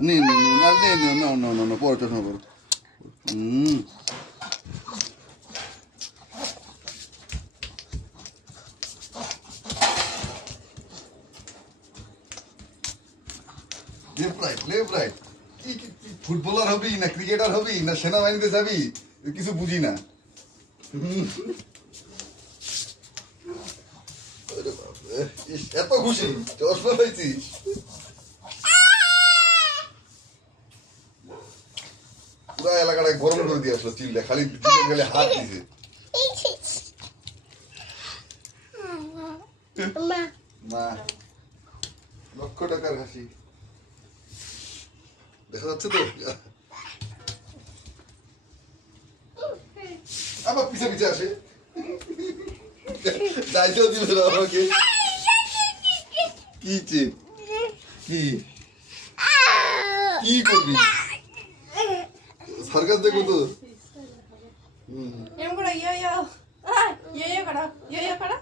নে নে নে আর নে নে না না না না পরে চশমা পর লেফট রাইট কি ফুটবলার হবি না ক্রিকেটার হবি না সেনাবাহিনীতে যাবি কিছু বুঝি না এত খুশি চশমা পাইছিস পুরা এলাকাটা গরম করে দিয়ে আসলো চিল্লা খালি গেলে হাত দিছে মা লক্ষ টাকার হাসি দেখা যাচ্ছে তো আবার পিছে পিছে আসে যাইতেও দিবে না আমাকে কি কি কি করবি সার্কাস দেখবো তো এম করে ইয়ো ইয়ো করো ইয়ো ইয়ো করো